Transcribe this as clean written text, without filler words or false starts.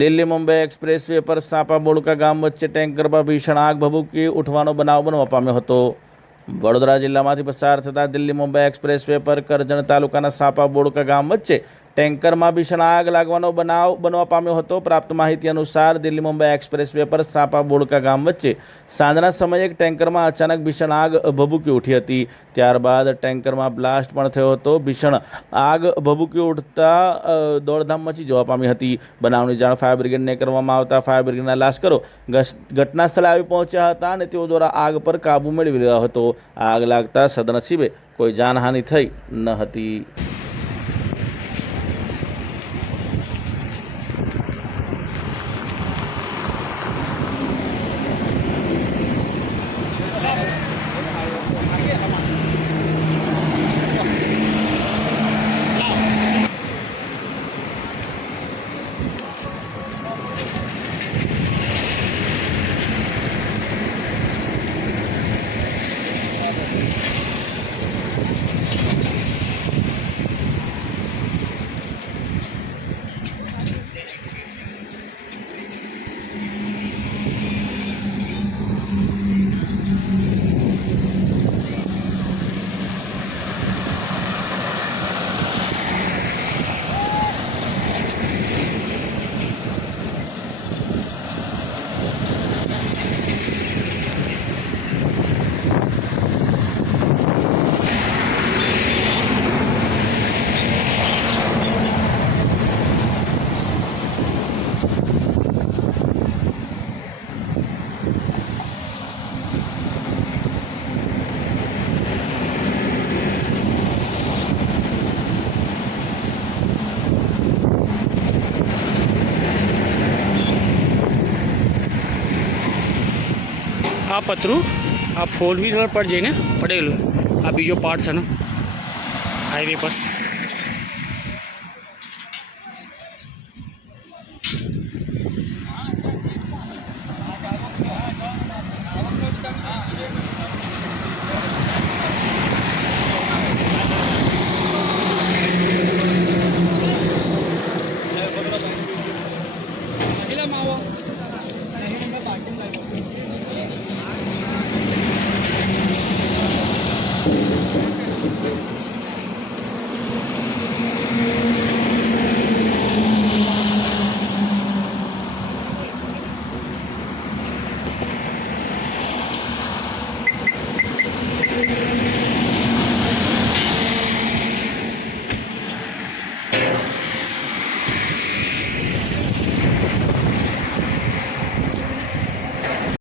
Delhi Mumbai express way पर सापा बोड़का गाम वच्चे टेंकर पर भीषण आग भभूकी उठवानो बनाव बनवा पाम्यो हतो। वडोदरा जिल्लामांथी पसार थता दिल्ली मुंबई एक्सप्रेस वे पर करजण तालुकाना सापा बोड़का गाम वच्चे टेंकर में भीषण आग लागवानो बनाव बनवा पाम्यो हतो। प्राप्त माहिती अनुसार दिल्ली मुंबई एक्सप्रेस वे पर सापा बोड़का गाम वच्चे सांजना समये एक टेंकर में अचानक भीषण आग भभूकी उठी हती। त्यारबाद टेंकर में ब्लास्ट पण थयो हतो। भीषण आग भभूकी उठता दौड़धाम मची जवा पामी हती। बनावनी जाण फायर ब्रिगेडने करवामां आवता फायर ब्रिगेडना लाश्करो घटना स्थळे આવી પહોંચ્યા હતા અને તેઓ દ્વારા આગ પર કાબુ મેળવી લીધો હતો। આગ લાગતા સદનસીબે કોઈ જાનહાનિ થઈ ન હતી। आ पतरू आ 4 व्हीलर पर जईने पड़ेलू आ बीजो पार्ट है हाईवे पर।